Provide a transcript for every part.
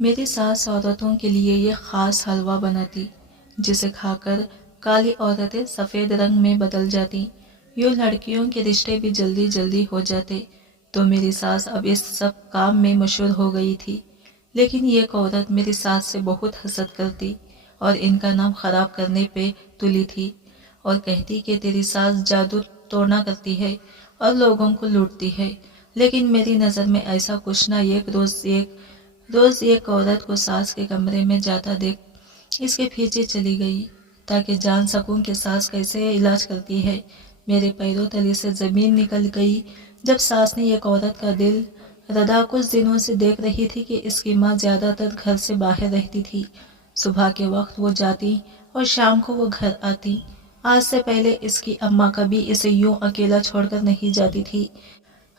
میری ساس عورتوں کے لیے یہ خاص حلوہ بناتی جسے کھا کر کالی عورتیں سفید رنگ میں بدل جاتی، یوں لڑکیوں کے رشتے بھی جلدی جلدی ہو جاتے۔ تو میری ساس اب اس سب کام میں مشہور ہو گئی تھی، لیکن یہ عورت میری ساس سے بہت حسد کرتی اور ان کا نام خراب کرنے پہ تلی تھی، اور کہتی کہ تیری ساس جادو ٹونا کرتی ہے اور لوگوں کو لوٹتی ہے۔ لیکن میری نظر میں ایسا کچھ نہ۔ روز ایک عورت کو ساس کے کمرے میں جاتا دیکھ اس کے پیچھے چلی گئی تاکہ جان سکوں کہ ساس کیسے علاج کرتی ہے۔ میرے پیروں تلے سے زمین نکل گئی جب ساس نے ایک عورت کا دل ردا کچھ دنوں سے دیکھ رہی تھی کہ اس کی ماں زیادہ تر گھر سے باہر رہتی تھی۔ صبح کے وقت وہ جاتی اور شام کو وہ گھر آتی۔ آج سے پہلے اس کی اماں کبھی اسے یوں اکیلا چھوڑ کر نہیں جاتی تھی۔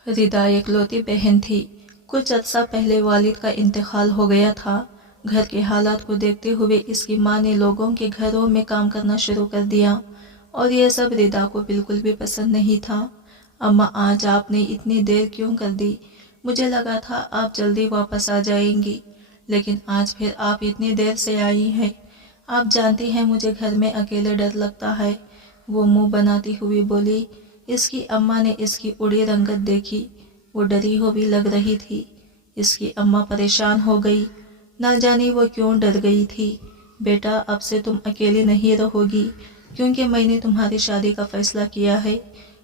ردا اکلوتی بہن تھی۔ کچھ عرصہ پہلے والد کا انتقال ہو گیا تھا۔ گھر کے حالات کو دیکھتے ہوئے اس کی ماں نے لوگوں کے گھروں میں کام کرنا شروع کر دیا، اور یہ سب ردا کو بالکل بھی پسند نہیں تھا۔ اماں، آج آپ نے اتنی دیر کیوں کر دی؟ مجھے لگا تھا آپ جلدی واپس آ جائیں گی، لیکن آج پھر آپ اتنی دیر سے آئی ہیں۔ آپ جانتی ہیں مجھے گھر میں اکیلے ڈر لگتا ہے، وہ منہ بناتی ہوئی بولی۔ اس کی اماں نے اس کی اڑی رنگت دیکھی، وہ ڈری ہوئی لگ رہی تھی۔ اس کی اماں پریشان ہو گئی، نہ جانے وہ کیوں ڈر گئی تھی۔ بیٹا، اب سے تم اکیلی نہیں رہو گی کیونکہ میں نے تمہاری شادی کا فیصلہ کیا ہے،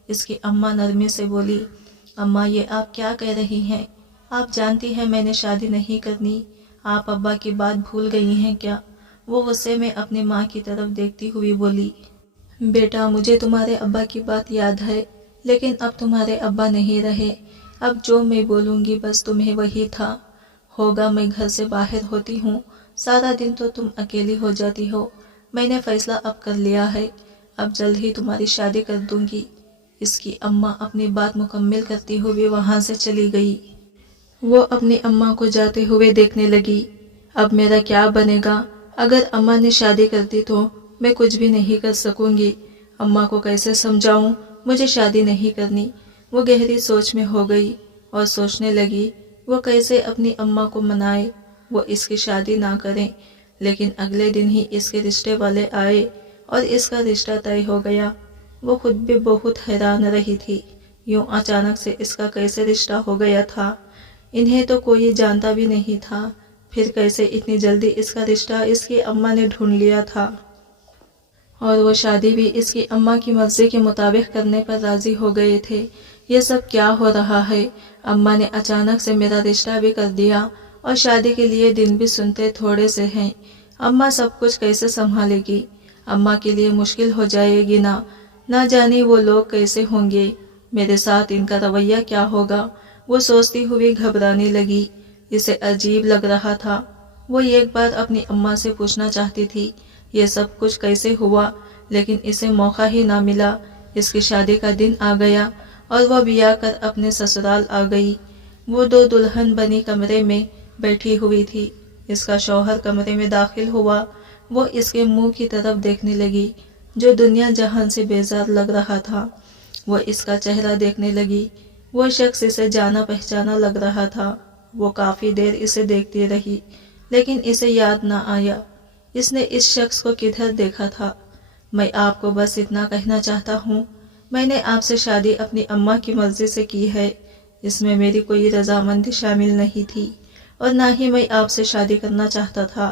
اس کی اماں نرمی سے بولی۔ اماں، یہ آپ کیا کہہ رہی ہیں؟ آپ جانتی ہیں میں نے شادی نہیں کرنی، آپ ابا کی بات بھول گئی ہیں کیا؟ وہ غصے میں اپنی ماں کی طرف دیکھتی ہوئی بولی۔ بیٹا، مجھے تمہارے ابا کی بات یاد ہے، لیکن اب تمہارے ابا نہیں رہے، اب جو میں بولوں گی بس تمہیں وہی تھا ہوگا۔ میں گھر سے باہر ہوتی ہوں، سارا دن تو تم اکیلی ہو جاتی ہو۔ میں نے فیصلہ اب کر لیا ہے، اب جلد ہی تمہاری شادی کر دوں گی۔ اس کی اماں اپنی بات مکمل کرتی ہوئی وہاں سے چلی گئی۔ وہ اپنی اماں کو جاتے ہوئے دیکھنے لگی۔ اب میرا کیا بنے گا؟ اگر اماں نے شادی کر دی تو میں کچھ بھی نہیں کر سکوں گی۔ اماں کو کیسے سمجھاؤں مجھے شادی نہیں کرنی؟ وہ گہری سوچ میں ہو گئی اور سوچنے لگی وہ کیسے اپنی اماں کو منائے وہ اس کی شادی نہ کریں۔ لیکن اگلے دن ہی اس کے رشتے والے آئے اور اس کا رشتہ طے ہو گیا۔ وہ خود بھی بہت حیران رہی تھی، یوں اچانک سے اس کا کیسے رشتہ ہو گیا تھا؟ انہیں تو کوئی جانتا بھی نہیں تھا، پھر کیسے اتنی جلدی اس کا رشتہ اس کی اماں نے ڈھونڈ لیا تھا؟ اور وہ شادی بھی اس کی اماں کی مرضی کے مطابق کرنے پر راضی ہو گئے تھے۔ یہ سب کیا ہو رہا ہے؟ اماں نے اچانک سے میرا رشتہ بھی کر دیا اور شادی کے لیے دن بھی سنتے تھوڑے سے ہیں۔ اماں سب کچھ کیسے سنبھالے گی؟ اماں کے لیے مشکل ہو جائے گی نہ جانے وہ لوگ کیسے ہوں گے، میرے ساتھ ان کا رویہ کیا ہوگا؟ وہ سوچتی ہوئی گھبرانے لگی۔ اسے عجیب لگ رہا تھا۔ وہ ایک بار اپنی اماں سے پوچھنا چاہتی تھی یہ سب کچھ کیسے ہوا، لیکن اسے موقع ہی نہ ملا۔ اس کی شادی کا دن آ گیا اور وہ بیاہ کر اپنے سسرال آ گئی۔ وہ دو دلہن بنی کمرے میں بیٹھی ہوئی تھی۔ اس کا شوہر کمرے میں داخل ہوا۔ وہ اس کے منہ کی طرف دیکھنے لگی جو دنیا جہان سے بیزار لگ رہا تھا۔ وہ اس کا چہرہ دیکھنے لگی۔ وہ شخص اسے جانا پہچانا لگ رہا تھا۔ وہ کافی دیر اسے دیکھتی رہی، لیکن اسے یاد نہ آیا اس نے اس شخص کو کدھر دیکھا تھا۔ میں آپ کو بس اتنا کہنا چاہتا ہوں، میں نے آپ سے شادی اپنی اماں کی مرضی سے کی ہے، اس میں میری کوئی رضامندی شامل نہیں تھی اور نہ ہی میں آپ سے شادی کرنا چاہتا تھا۔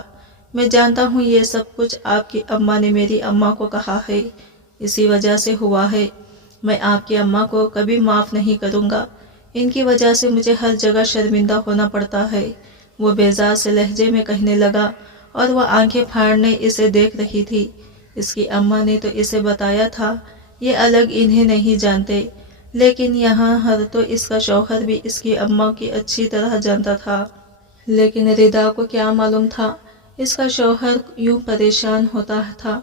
میں جانتا ہوں یہ سب کچھ آپ کی اماں نے میری اماں کو کہا ہے، اسی وجہ سے ہوا ہے۔ میں آپ کی اماں کو کبھی معاف نہیں کروں گا، ان کی وجہ سے مجھے ہر جگہ شرمندہ ہونا پڑتا ہے۔ وہ بیزار سے لہجے میں کہنے لگا اور وہ آنکھیں پھاڑنے اسے دیکھ رہی تھی۔ اس کی اماں نے تو اسے بتایا تھا یہ الگ انہیں نہیں جانتے، لیکن یہاں ہر تو اس کا شوہر بھی اس کی اماں کی اچھی طرح جانتا تھا۔ لیکن ردا کو کیا معلوم تھا اس کا شوہر یوں پریشان ہوتا تھا۔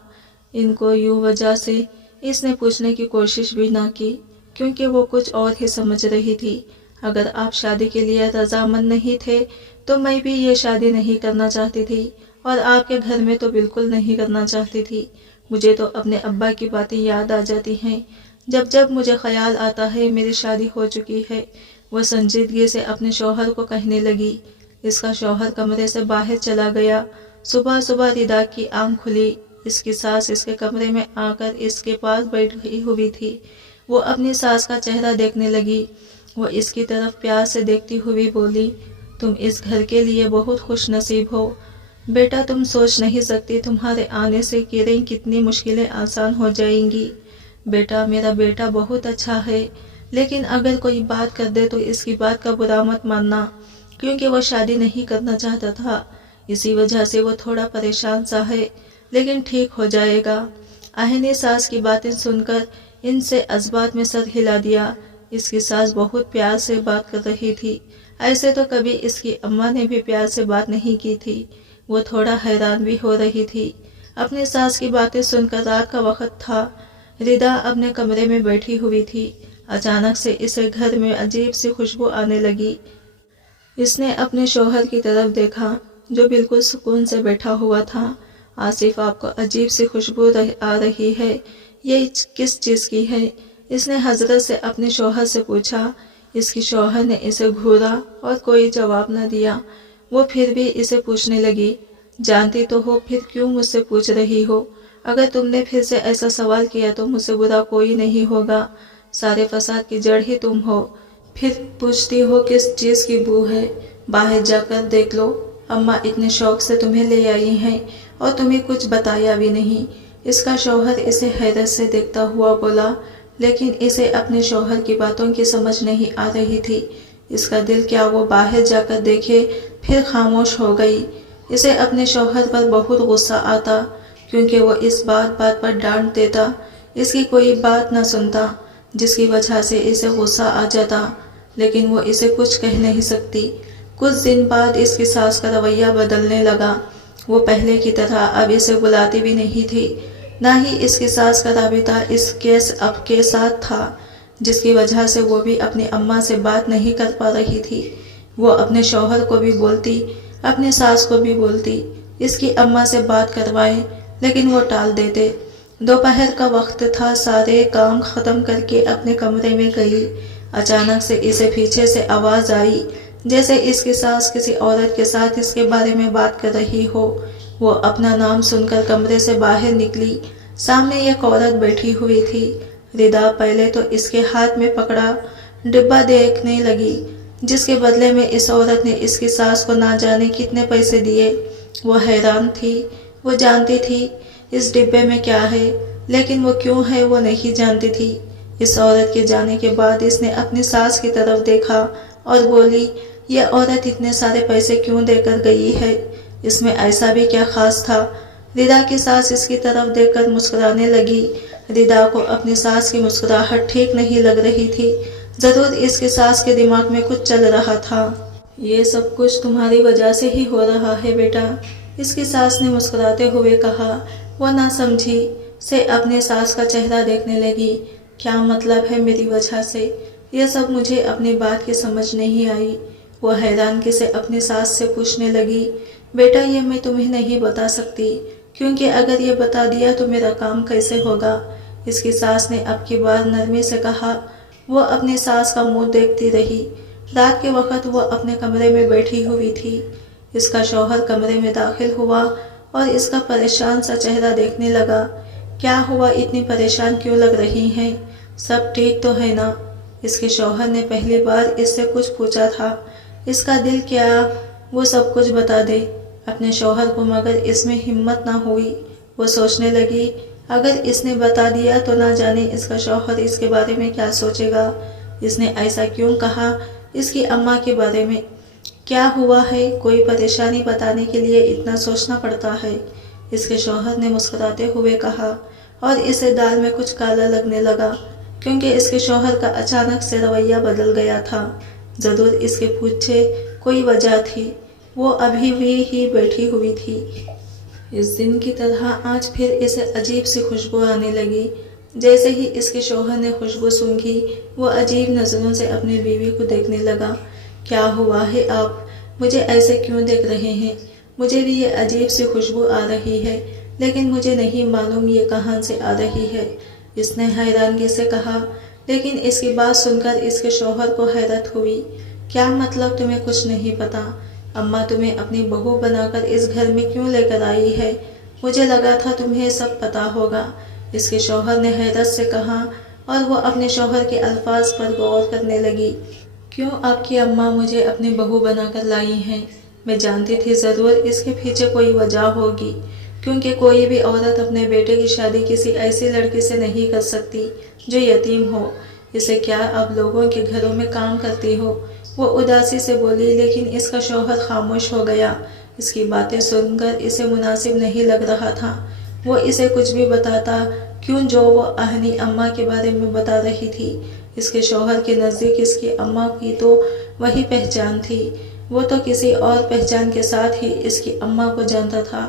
ان کو یوں وجہ سے اس نے پوچھنے کی کوشش بھی نہ کی، کیونکہ وہ کچھ اور ہی سمجھ رہی تھی۔ اگر آپ شادی کے لیے رضامند نہیں تھے تو میں بھی یہ شادی نہیں کرنا چاہتی تھی، اور آپ کے گھر میں تو بالکل نہیں کرنا چاہتی تھی۔ مجھے تو اپنے ابا کی باتیں یاد آ جاتی ہیں، جب مجھے خیال آتا ہے میری شادی ہو چکی ہے۔ وہ سنجیدگی سے اپنے شوہر کو کہنے لگی، اس کا شوہر کمرے سے باہر چلا گیا۔ صبح صبح ردا کی آنکھ کھلی۔ اس کی ساس اس کے کمرے میں آ کر اس کے پاس بیٹھی ہوئی تھی۔ وہ اپنی ساس کا چہرہ دیکھنے لگی۔ وہ اس کی طرف پیار سے دیکھتی ہوئی بولی، تم اس گھر کے لیے بہت خوش نصیب ہو بیٹا، تم سوچ نہیں سکتی تمہارے آنے سے کتنی مشکلیں آسان ہو جائیں گی۔ بیٹا، میرا بیٹا بہت اچھا ہے، لیکن اگر کوئی بات کر دے تو اس کی بات کا برا مت ماننا، کیونکہ وہ شادی نہیں کرنا چاہتا تھا، اسی وجہ سے وہ تھوڑا پریشان سا ہے، لیکن ٹھیک ہو جائے گا۔ آہن نے ساس کی باتیں سن کر ان سے اسبات میں سر ہلا دیا۔ اس کی ساس بہت پیار سے بات کر رہی تھی، ایسے تو کبھی اس کی اماں نے بھی پیار سے بات نہیں کی تھی۔ وہ تھوڑا حیران بھی ہو رہی تھی۔ اپنی ساس کی باتیں سن کر رات کا وقت تھا۔ ردا اپنے کمرے میں بیٹھی ہوئی تھی۔ اچانک سے اسے گھر میں عجیب سی خوشبو آنے لگی۔ اس نے اپنے شوہر کی طرف دیکھا جو بالکل سکون سے بیٹھا ہوا تھا۔ آصف، آپ کو عجیب سی خوشبو آ رہی ہے، یہ کس چیز کی ہے؟ اس نے حضرت سے اپنے شوہر سے پوچھا۔ اس کی شوہر نے اسے گھورا اور کوئی جواب نہ دیا۔ وہ پھر بھی اسے پوچھنے لگی، جانتی تو ہو پھر کیوں مجھ سے پوچھ رہی ہو؟ اگر تم نے پھر سے ایسا سوال کیا تو مجھ سے برا کوئی نہیں ہوگا، سارے فساد کی جڑ ہی تم ہو، پھر پوچھتی ہو کس چیز کی بو ہے؟ باہر جا کر دیکھ لو، اماں اتنے شوق سے تمہیں لے آئی ہیں اور تمہیں کچھ بتایا بھی نہیں۔ اس کا شوہر اسے حیرت سے دیکھتا ہوا بولا، لیکن اسے اپنے شوہر کی باتوں کی سمجھ نہیں آ رہی تھی۔ اس کا دل کیا وہ باہر جا کر دیکھے؟ پھر خاموش ہو گئی۔ اسے اپنے شوہر پر بہت غصہ آتا، کیونکہ وہ اس بات پر ڈانٹ دیتا، اس کی کوئی بات نہ سنتا، جس کی وجہ سے اسے غصہ آ جاتا، لیکن وہ اسے کچھ کہہ نہیں سکتی۔ کچھ دن بعد اس کی ساس کا رویہ بدلنے لگا۔ وہ پہلے کی طرح اب اسے بلاتی بھی نہیں تھی، نہ ہی اس کی ساس کا رابطہ اس کے اب کے ساتھ تھا، جس کی وجہ سے وہ بھی اپنی اماں سے بات نہیں کر پا رہی تھی۔ وہ اپنے شوہر کو بھی بولتی، اپنی ساس کو بھی بولتی اس کی اماں سے بات کروائیں، لیکن وہ ٹال دیتے۔ دوپہر کا وقت تھا، سارے کام ختم کر کے اپنے کمرے میں گئی۔ اچانک سے اسے پیچھے سے آواز آئی، جیسے اس کی ساس کسی عورت کے ساتھ اس کے بارے میں بات کر رہی ہو۔ وہ اپنا نام سن کر کمرے سے باہر نکلی۔ سامنے ایک عورت بیٹھی ہوئی تھی۔ ردا پہلے تو اس کے ہاتھ میں پکڑا ڈبہ دیکھنے لگی، جس کے بدلے میں اس عورت نے اس کی ساس کو نہ جانے کتنے پیسے دیے۔ وہ حیران تھی، وہ جانتی تھی اس ڈبے میں کیا ہے، لیکن وہ کیوں ہے وہ نہیں جانتی تھی۔ اس عورت کے جانے کے بعد اس نے اپنی ساس کی طرف دیکھا اور بولی، یہ عورت اتنے سارے پیسے کیوں دے کر گئی ہے؟ اس میں ایسا بھی کیا خاص تھا؟ ردا کی ساس اس کی طرف دیکھ کر مسکرانے لگی۔ ردا کو اپنی ساس کی مسکراہٹ ٹھیک نہیں لگ رہی تھی، ضرور اس کی ساس کے دماغ میں کچھ چل رہا تھا۔ یہ سب کچھ تمہاری وجہ سے ہی ہو رہا ہے بیٹا، اس کی ساس نے مسکراتے ہوئے کہا۔ وہ نہ سمجھی سے اپنے ساس کا چہرہ دیکھنے لگی۔ کیا مطلب ہے میری وجہ سے؟ یہ سب مجھے اپنی بات کی سمجھ نہیں آئی۔ وہ حیرانگی سے اپنی ساس سے پوچھنے لگی، بیٹا یہ میں تمہیں نہیں بتا سکتی، کیونکہ اگر یہ بتا دیا تو میرا کام کیسے ہوگا؟ اس کی ساس نے اب کی بار نرمی سے کہا۔ وہ اپنی ساس کا منہ دیکھتی رہی۔ رات کے وقت وہ اپنے کمرے میں بیٹھی ہوئی تھی۔ اس کا شوہر کمرے میں داخل ہوا اور اس کا پریشان سا چہرہ دیکھنے لگا۔ کیا ہوا، اتنی پریشان کیوں لگ رہی ہیں؟ سب ٹھیک تو ہے نا؟ اس کے شوہر نے پہلی بار اس سے کچھ پوچھا تھا۔ اس کا دل کیا وہ سب کچھ بتا دے اپنے شوہر کو، مگر اس میں ہمت نہ ہوئی۔ وہ سوچنے لگی، اگر اس نے بتا دیا تو نہ جانے اس کا شوہر اس کے بارے میں کیا سوچے گا۔ اس نے ایسا کیوں کہا اس کی اماں کے بارے میں؟ کیا ہوا ہے؟ کوئی پریشانی بتانے کے لیے اتنا سوچنا پڑتا ہے؟ اس کے شوہر نے مسکراتے ہوئے کہا، اور اسے دال میں کچھ کالا لگنے لگا، کیونکہ اس کے شوہر کا اچانک سے رویہ بدل گیا تھا۔ ضرور اس کے پیچھے کوئی وجہ تھی۔ وہ ابھی بھی ہی بیٹھی ہوئی تھی۔ اس دن کی طرح آج پھر اسے عجیب سی خوشبو آنے لگی۔ جیسے ہی اس کے شوہر نے خوشبو سونگھی، وہ عجیب نظروں سے اپنی بیوی کو دیکھنے لگا۔ کیا ہوا ہے آپ مجھے ایسے کیوں دیکھ رہے ہیں؟ مجھے بھی یہ عجیب سی خوشبو آ رہی ہے، لیکن مجھے نہیں معلوم یہ کہاں سے آ رہی ہے، اس نے حیرانگی سے کہا۔ لیکن اس کی بات سن کر اس کے شوہر کو حیرت ہوئی۔ کیا مطلب تمہیں کچھ نہیں پتا؟ اماں تمہیں اپنی بہو بنا کر اس گھر میں کیوں لے کر آئی ہے؟ مجھے لگا تھا تمہیں سب پتا ہوگا، اس کے شوہر نے حیرت سے کہا، اور وہ اپنے شوہر کے الفاظ پر غور کرنے لگی۔ کیوں آپ کی اماں مجھے اپنی بہو بنا کر لائی ہیں؟ میں جانتی تھی ضرور اس کے پیچھے کوئی وجہ ہوگی، کیونکہ کوئی بھی عورت اپنے بیٹے کی شادی کسی ایسی لڑکی سے نہیں کر سکتی جو یتیم ہو۔ اسے کیا آپ لوگوں کے گھروں میں کام کرتی ہو؟ وہ اداسی سے بولی، لیکن اس کا شوہر خاموش ہو گیا۔ اس کی باتیں سن کر اسے مناسب نہیں لگ رہا تھا وہ اسے کچھ بھی بتاتا، کیوں جو وہ اہنی اماں کے بارے میں بتا رہی تھی۔ اس کے شوہر کے نزدیک اس کی اماں کی تو وہی پہچان تھی، وہ تو کسی اور پہچان کے ساتھ ہی اس کی اماں کو جانتا تھا۔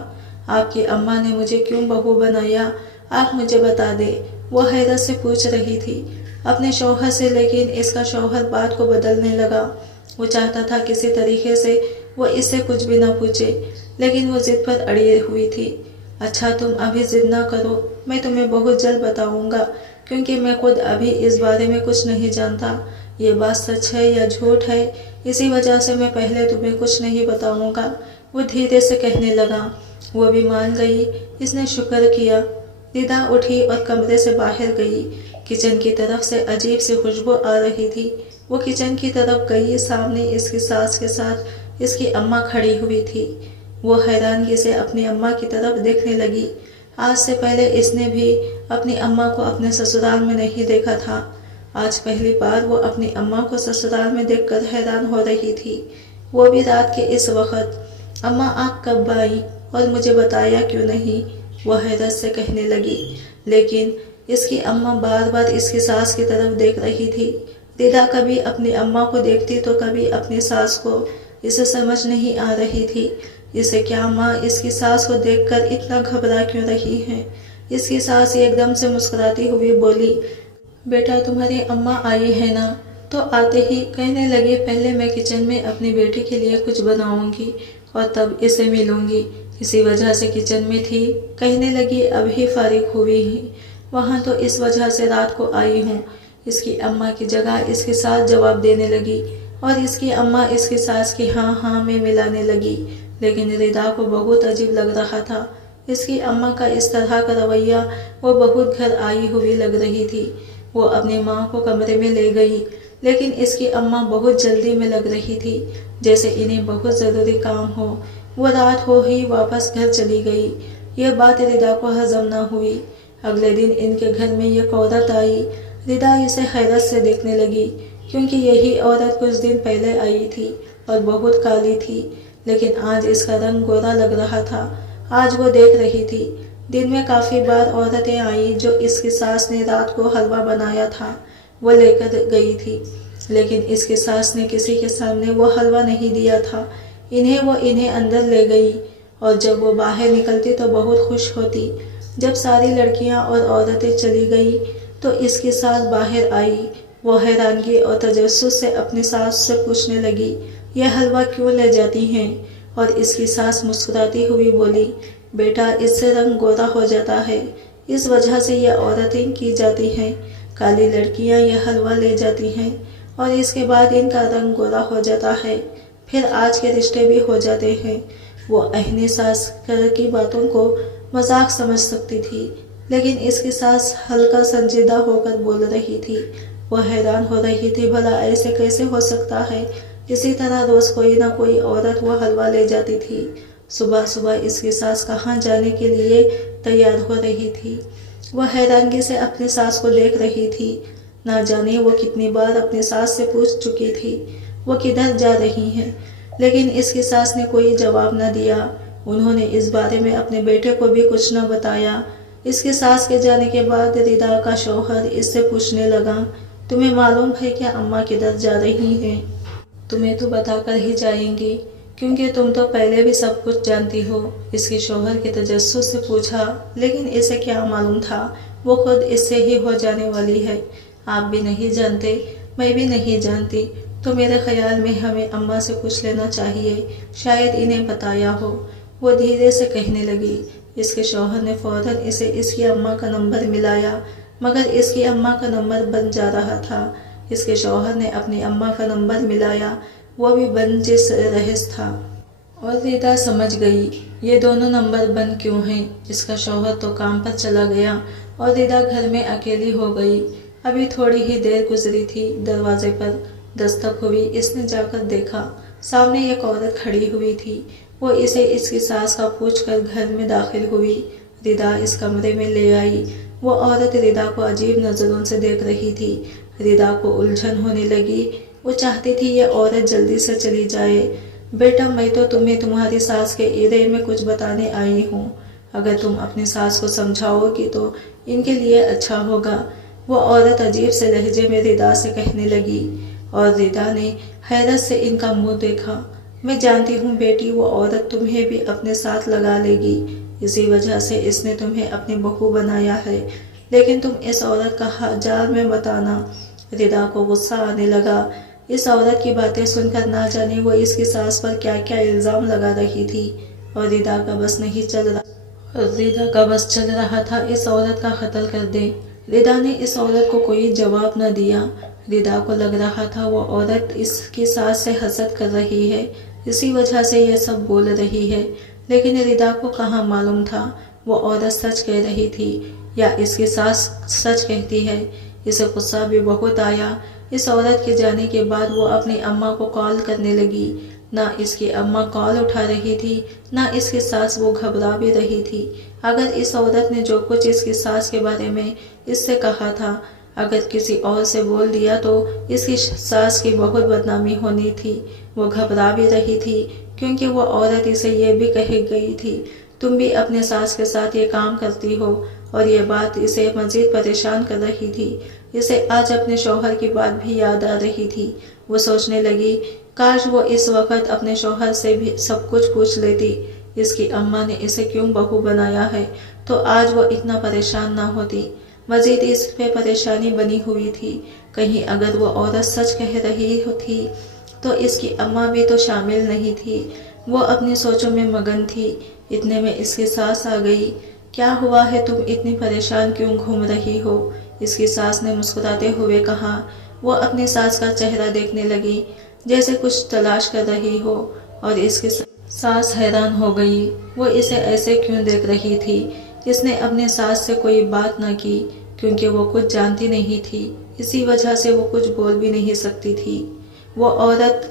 آپ کی اماں نے مجھے کیوں بہو بنایا، آپ مجھے بتا دیں، وہ حیرت سے پوچھ رہی تھی اپنے شوہر سے، لیکن اس کا شوہر بات کو بدلنے لگا۔ وہ چاہتا تھا کسی طریقے سے وہ اس سے کچھ بھی نہ پوچھے، لیکن وہ ضد پر اڑی ہوئی تھی۔ اچھا تم ابھی ضد نہ کرو، میں تمہیں بہت جلد بتاؤں گا، کیونکہ میں خود ابھی اس بارے میں کچھ نہیں جانتا، یہ بات سچ ہے یا جھوٹ ہے، اسی وجہ سے میں پہلے تمہیں کچھ نہیں بتاؤں گا، وہ دھیرے سے کہنے لگا۔ وہ بھی مان گئی، اس نے شکر کیا۔ ردا اٹھی اور کمرے سے باہر گئی۔ کچن کی طرف سے عجیب سی خوشبو آ رہی تھی۔ وہ کچن کی طرف گئی، سامنے اس کی ساس کے ساتھ اس کی اماں کھڑی ہوئی تھی۔ وہ حیرانگی سے اپنی اماں کی طرف دیکھنے لگی۔ آج سے پہلے اس نے بھی اپنی اماں کو اپنے سسرال میں نہیں دیکھا تھا۔ آج پہلی بار وہ اپنی اماں کو سسرال میں دیکھ کر حیران ہو رہی تھی، وہ بھی رات کے اس وقت۔ اماں آپ کب آئی اور مجھے بتایا کیوں نہیں؟ وہ حیرت سے کہنے لگی۔ لیکن اس کی اماں بار بار اس کی ساس کی طرف دیکھ رہی تھی۔ ردا کبھی اپنی اماں کو دیکھتی تو کبھی اپنی ساس کو، اسے سمجھ نہیں آ رہی تھی اسے کیا ماں اس کی ساس کو دیکھ کر اتنا گھبرا کیوں رہی ہے۔ اس کی ساس ایک دم سے مسکراتی ہوئی بولی، بیٹا تمہاری اماں آئی ہے نا؟ تو آتے ہی کہنے لگی پہلے میں کچن میں اپنی بیٹی کے لیے کچھ بناؤں گی اور تب اسے ملوں گی، اسی وجہ سے کچن میں تھی۔ کہنے لگی ابھی فارغ ہوئی ہی وہاں تو اس وجہ سے رات کو آئی ہوں۔ اس کی اماں کی جگہ اس کی ساس جواب دینے لگی اور اس کی اماں اس کی ساس کی ہاں ہاں میں ملانے لگی، لیکن ردا کو بہت عجیب لگ رہا تھا۔ اس کی اماں کا اس طرح کا رویہ، وہ بہت گھر آئی ہوئی لگ رہی تھی۔ وہ اپنی ماں کو کمرے میں لے گئی، لیکن اس کی اماں بہت جلدی میں لگ رہی تھی، جیسے انہیں بہت ضروری کام ہو۔ وہ رات ہو ہی واپس گھر چلی گئی۔ یہ بات ردا کو ہضم نہ ہوئی۔ اگلے دن ان کے گھر میں ایک عورت آئی۔ ردا اسے حیرت سے دیکھنے لگی، کیونکہ یہی عورت کچھ دن پہلے آئی تھی اور بہت کالی تھی، لیکن آج اس کا رنگ گورا لگ رہا تھا۔ آج وہ دیکھ رہی تھی، دن میں کافی بار عورتیں آئیں جو اس کی ساس نے رات کو حلوہ بنایا تھا وہ لے کر گئی تھی، لیکن اس کی ساس نے کسی کے سامنے وہ حلوہ نہیں دیا تھا۔ وہ انہیں اندر لے گئی، اور جب وہ باہر نکلتی تو بہت خوش ہوتی۔ جب ساری لڑکیاں اور عورتیں چلی گئی تو اس کی ساس باہر آئی۔ وہ حیرانگی اور تجسس سے اپنی ساس سے پوچھنے لگی، یہ حلوہ کیوں لے جاتی ہیں؟ اور اس کی ساس مسکراتی ہوئی بولی، بیٹا اس سے رنگ گورا ہو جاتا ہے، اس وجہ سے یہ عورتیں کی جاتی ہیں۔ کالی لڑکیاں یہ حلوہ لے جاتی ہیں اور اس کے بعد ان کا رنگ گورا ہو جاتا ہے، پھر آج کے رشتے بھی ہو جاتے ہیں۔ وہ اہنی ساس کی باتوں کو مذاق سمجھ سکتی تھی، لیکن اس کی ساس ہلکا سنجیدہ ہو کر بول رہی تھی۔ وہ حیران ہو رہی تھی، بھلا ایسے کیسے ہو سکتا ہے؟ اسی طرح روز کوئی نہ کوئی عورت وہ حلوہ لے جاتی تھی۔ صبح صبح اس کی ساس کہاں جانے کے لیے تیار ہو رہی تھی؟ وہ حیرانگی سے اپنی ساس کو دیکھ رہی تھی۔ نہ جانے وہ کتنی بار اپنی ساس سے پوچھ چکی تھی وہ کدھر جا رہی ہیں، لیکن اس کی ساس نے کوئی جواب نہ دیا۔ انہوں نے اس بارے میں اپنے بیٹے کو بھی کچھ نہ بتایا۔ اس کی ساس کے جانے کے بعد ردا کا شوہر اس سے پوچھنے لگا، تمہیں معلوم ہے کہ اماں کدھر جا رہی ہیں؟ تمہیں تو بتا کر ہی جائیں گی، کیونکہ تم تو پہلے بھی سب کچھ جانتی ہو۔ اس کے شوہر کے تجسس سے پوچھا، لیکن اسے کیا معلوم تھا وہ خود اس سے ہی ہو جانے والی ہے۔ آپ بھی نہیں جانتے، میں بھی نہیں جانتی، تو میرے خیال میں ہمیں اماں سے پوچھ لینا چاہیے، شاید انہیں بتایا ہو، وہ دھیرے سے کہنے لگی۔ اس کے شوہر نے فوراً اسے اس کی اماں کا نمبر ملایا، مگر اس کی اماں کا نمبر بند جا رہا تھا۔ اس کے شوہر نے اپنی اماں کا نمبر ملایا، وہ بھی بند جس رہس تھا۔ اور ریدا سمجھ گئی یہ دونوں نمبر بند کیوں ہیں۔ اس کا شوہر تو کام پر چلا گیا اور ریدا گھر میں اکیلی ہو گئی۔ ابھی تھوڑی ہی دیر گزری تھی، دروازے پر دستک ہوئی۔ اس نے جا کر دیکھا، سامنے ایک عورت کھڑی ہوئی تھی۔ وہ اسے اس کی ساس کا پوچھ کر گھر میں داخل ہوئی۔ ریدا اس کمرے میں لے آئی۔ وہ عورت ریدا کو عجیب نظروں سے دیکھ رہی تھی۔ ریدا کو الجھن ہونے لگی۔ وہ چاہتی تھی یہ عورت جلدی سے چلی جائے۔ بیٹا، میں تو تمہیں تمہاری ساس کے ایرے میں کچھ بتانے آئی ہوں۔ اگر تم اپنی ساس کو سمجھاؤ گی تو ان کے لیے اچھا ہوگا، وہ عورت عجیب سے لہجے میں ریدا سے کہنے لگی، اور ریدا نے حیرت سے ان کا منہ دیکھا۔ میں جانتی ہوں بیٹی، وہ عورت تمہیں بھی اپنے ساتھ لگا لے گی، اسی وجہ سے اس نے تمہیں اپنی بہو بنایا ہے، لیکن تم اس عورت کا جال میں مت آنا۔ ریدا کو غصہ آنے لگا۔ اس عورت کی باتیں سن کر نہ جانے وہ اس کی ساس پر کیا کیا الزام لگا رہی تھی، اور ریدا کا بس چل رہا تھا اس عورت کا قتل کر دے۔ ریدا نے اس عورت کو کوئی جواب نہ دیا۔ ریدا کو لگ رہا تھا وہ عورت اس کی ساس سے حسد کر رہی ہے، اسی وجہ سے یہ سب بول رہی ہے، لیکن ریدا کو کہاں معلوم تھا وہ عورت سچ کہہ رہی تھی یا اس کی ساس سچ کہتی ہے۔ اسے غصہ بھی بہت آیا۔ اس عورت کے جانے کے بعد وہ اپنی اماں کو کال کرنے لگی۔ نہ اس کی اماں کال اٹھا رہی تھی، نہ اس کی ساس، وہ گھبرا بھی رہی تھی۔ اگر اس عورت نے جو کچھ اس کی ساس کے بارے میں اس سے کہا تھا، اگر کسی اور سے بول دیا تو اس کی ساس کی بہت بدنامی ہونی تھی۔ وہ گھبرا بھی رہی تھی کیونکہ وہ عورت اسے یہ بھی کہہ گئی تھی، تم بھی اپنے ساس کے ساتھ یہ کام کرتی ہو، اور یہ بات اسے مزید پریشان کر رہی تھی۔ اسے آج اپنے شوہر کی بات بھی یاد آ رہی تھی۔ وہ سوچنے لگی، کاش وہ اس وقت اپنے شوہر سے بھی سب کچھ پوچھ لیتی، اس کی اماں نے اسے کیوں بہو بنایا ہے، تو آج وہ اتنا پریشان نہ ہوتی۔ مزید اس پہ پریشانی بنی ہوئی تھی، کہیں اگر وہ عورت سچ کہہ رہی تھی تو اس کی اماں بھی تو شامل نہیں تھی۔ وہ اپنی سوچوں میں مگن تھی۔ اتنے میں اس کی ساس آ گئی۔ کیا ہوا ہے، تم اتنی پریشان کیوں گھوم رہی ہو؟ اس کی ساس نے مسکراتے ہوئے کہا۔ وہ اپنی ساس کا چہرہ دیکھنے لگی جیسے کچھ تلاش کر رہی ہو، اور اس کی ساس حیران ہو گئی، وہ اسے ایسے کیوں دیکھ رہی تھی۔ اس نے اپنے ساس سے کوئی بات نہ کی کیونکہ وہ کچھ جانتی نہیں تھی، اسی وجہ سے وہ کچھ بول بھی نہیں سکتی تھی۔ وہ عورت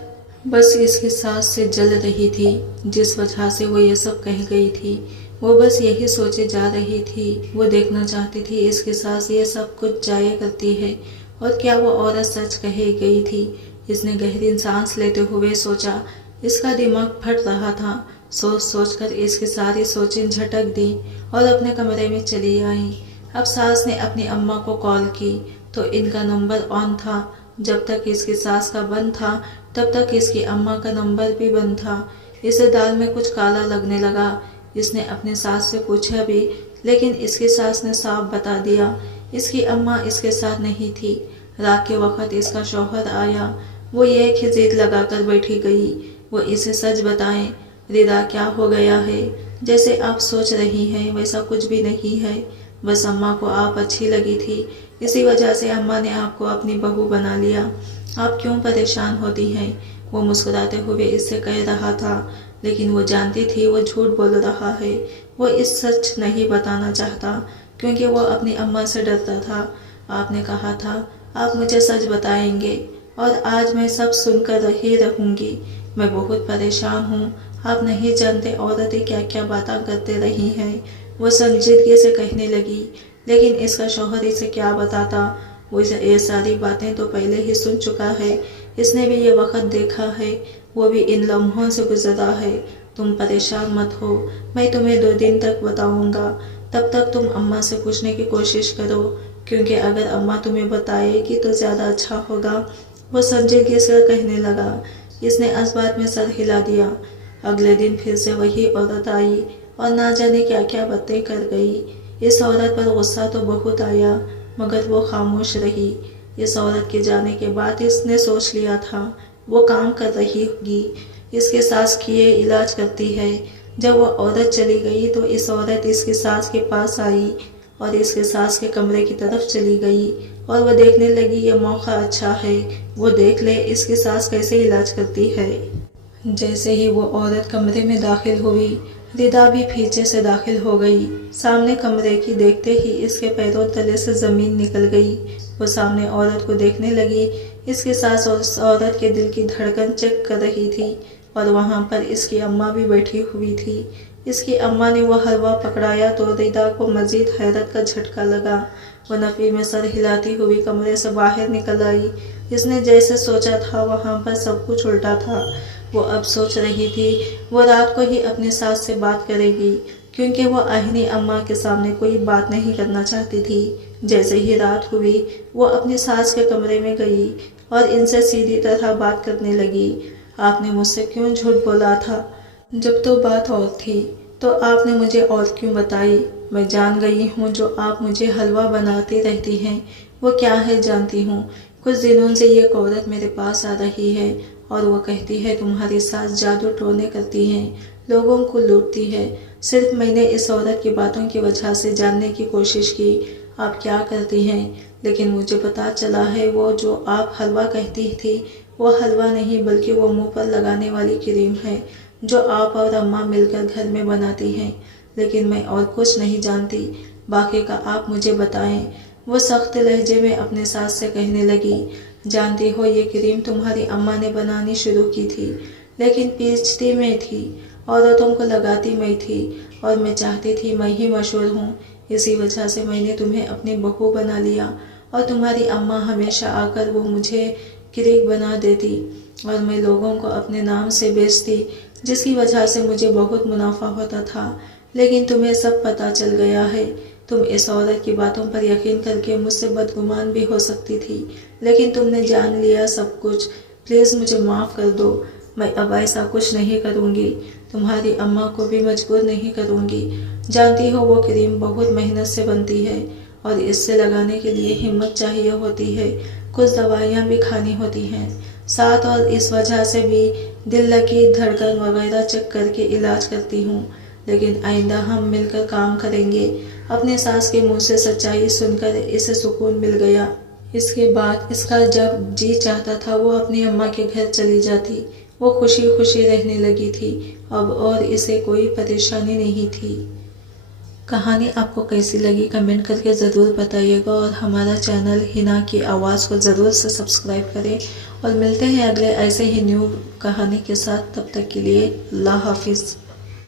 بس اس کی ساس سے جل رہی تھی، جس وجہ سے وہ یہ سب کہہ گئی تھی۔ وہ بس یہی سوچے جا رہی تھی۔ وہ دیکھنا چاہتی تھی اس کی ساس یہ سب کچھ جایا کرتی ہے، اور کیا وہ عورت سچ کہے گئی تھی۔ اس نے گہری سانس لیتے ہوئے سوچا۔ اس کا دماغ پھٹ رہا تھا۔ سوچ سوچ کر اس کی ساری سوچیں جھٹک دیں اور اپنے کمرے میں چلی آئیں۔ اب ساس نے اپنی اماں کو کال کی تو ان کا نمبر آن تھا۔ جب تک اس کی ساس کا بند تھا تب تک اس کی اماں کا نمبر بھی بند تھا۔ اسے دال میں کچھ کالا لگنے لگا۔ اس نے اپنی ساس سے پوچھا بھی، لیکن اس کی ساس نے صاف بتا دیا، اس کی اماں اس کے ساتھ نہیں تھی۔ رات کے وقت اس کا شوہر آیا۔ وہ ایک ہی ضد لگا کر بیٹھی گئی، وہ اسے سچ بتائیں۔ ریدا، کیا ہو گیا ہے؟ جیسے آپ سوچ رہی ہیں ویسا کچھ بھی نہیں ہے، بس اماں کو آپ اچھی لگی تھی، اسی وجہ سے اماں نے آپ کو اپنی بہو بنا لیا۔ آپ کیوں پریشان ہوتی ہیں؟ وہ مسکراتے ہوئے اس سے کہہ رہا تھا، لیکن وہ جانتی تھی وہ جھوٹ بول رہا ہے۔ وہ اس سچ نہیں بتانا چاہتا کیونکہ وہ اپنی اماں سے ڈرتا تھا۔ آپ نے کہا تھا آپ مجھے سچ بتائیں گے، اور آج میں سب سن کر ہی رہوں گی۔ میں بہت پریشان ہوں، آپ نہیں جانتے عورتیں کیا کیا باتیں کرتے رہی ہیں، وہ سنجیدگی سے کہنے لگی۔ لیکن اس کا شوہر اسے کیا بتاتا، وہ یہ ساری باتیں تو پہلے ہی سن چکا ہے، اس نے بھی یہ وقت دیکھا ہے، وہ بھی ان لمحوں سے گزرا ہے۔ تم پریشان مت ہو، میں تمہیں 2 دن تک بتاؤں گا، تب تک تم اماں سے پوچھنے کی کوشش کرو، کیونکہ اگر اماں تمہیں بتائے گی تو زیادہ اچھا ہوگا، وہ سنجیدگی سے کہنے لگا۔ اس نے اس بات میں سر ہلا دیا۔ اگلے دن پھر سے وہی عورت آئی اور نہ جانے کیا کیا باتیں کر گئی۔ اس عورت پر غصہ تو بہت آیا مگر وہ خاموش رہی۔ اس عورت کے جانے کے بعد اس نے سوچ لیا تھا وہ کام کر رہی ہوگی، اس کے ساس کیے علاج کرتی ہے۔ جب وہ عورت چلی گئی تو اس عورت اس کی ساس کے پاس آئی اور اس کے ساس کے کمرے کی طرف چلی گئی، اور وہ دیکھنے لگی یہ موقع اچھا ہے، وہ دیکھ لے اس کی ساس کیسے علاج کرتی ہے۔ جیسے ہی وہ عورت کمرے میں داخل ہوئی، ردا بھی پیچھے سے داخل ہو گئی۔ سامنے کمرے کی دیکھتے ہی اس کے پیروں تلے سے زمین نکل گئی۔ وہ سامنے عورت کو دیکھنے لگی۔ اس کے ساتھ اس عورت کے دل کی دھڑکن چیک کر رہی تھی، اور وہاں پر اس کی اماں بھی بیٹھی ہوئی تھی۔ اس کی اماں نے وہ حلوہ پکڑایا تو ردا کو مزید حیرت کا جھٹکا لگا۔ وہ نفی میں سر ہلاتی ہوئی کمرے سے باہر نکل آئی۔ اس نے جیسے سوچا تھا وہاں پر سب کچھ الٹا تھا۔ وہ اب سوچ رہی تھی وہ رات کو ہی اپنی ساس سے بات کرے گی، کیونکہ وہ آہنی اماں کے سامنے کوئی بات نہیں کرنا چاہتی تھی۔ جیسے ہی رات ہوئی وہ اپنی ساس کے کمرے میں گئی اور ان سے سیدھی طرح بات کرنے لگی۔ آپ نے مجھ سے کیوں جھوٹ بولا تھا؟ جب تو بات اور تھی تو آپ نے مجھے اور کیوں بتائی؟ میں جان گئی ہوں جو آپ مجھے حلوہ بناتی رہتی ہیں وہ کیا ہے جانتی ہوں۔ کچھ دنوں سے یہ عورت میرے پاس آ رہی ہے اور وہ کہتی ہے تمہاری ساس جادو ٹونے کرتی ہیں، لوگوں کو لوٹتی ہے۔ صرف میں نے اس عورت کی باتوں کی وجہ سے جاننے کی کوشش کی آپ کیا کرتی ہیں، لیکن مجھے پتا چلا ہے وہ جو آپ حلوہ کہتی تھی وہ حلوہ نہیں بلکہ وہ منہ پر لگانے والی کریم ہے جو آپ اور اماں مل کر گھر میں بناتی ہیں، لیکن میں اور کچھ نہیں جانتی، باقی کا آپ مجھے بتائیں۔ وہ سخت لہجے میں اپنے ساس سے کہنے لگی، جانتی ہو یہ کریم تمہاری اماں نے بنانی شروع کی تھی، لیکن پیستی میں تھی، عورتوں کو لگاتی میں تھی، اور میں چاہتی تھی میں ہی مشہور ہوں، اسی وجہ سے میں نے تمہیں اپنی بہو بنا لیا، اور تمہاری اماں ہمیشہ آ کر وہ مجھے کریک بنا دیتی اور میں لوگوں کو اپنے نام سے بیچتی، جس کی وجہ سے مجھے بہت منافع ہوتا تھا، لیکن تمہیں سب پتہ چل گیا ہے۔ تم اس عورت کی باتوں پر یقین کر کے مجھ سے بدگمان بھی ہو سکتی تھی، لیکن تم نے جان لیا سب کچھ۔ پلیز مجھے معاف کر دو، میں اب ایسا کچھ نہیں کروں گی، تمہاری اماں کو بھی مجبور نہیں کروں گی۔ جانتی ہو وہ کریم بہت محنت سے بنتی ہے اور اس سے لگانے کے لیے ہمت چاہیے ہوتی ہے، کچھ دوائیاں بھی کھانی ہوتی ہیں ساتھ، اور اس وجہ سے بھی دل کی دھڑکن وغیرہ چیک کر کے علاج کرتی ہوں، لیکن آئندہ ہم مل کر کام کریں گے۔ اپنے ساس کے منہ سے سچائی سن کر اسے سکون مل گیا۔ اس کے بعد اس کا جب جی چاہتا تھا وہ اپنی اماں کے گھر چلی جاتی، وہ خوشی خوشی رہنے لگی تھی اب، اور اسے کوئی پریشانی نہیں تھی۔ کہانی آپ کو کیسی لگی کمنٹ کر کے ضرور بتائیے گا، اور ہمارا چینل ہنا کی آواز کو ضرور سے سبسکرائب کریں، اور ملتے ہیں اگلے ایسے ہی نیو کہانی کے ساتھ، تب تک کے لیے اللہ حافظ۔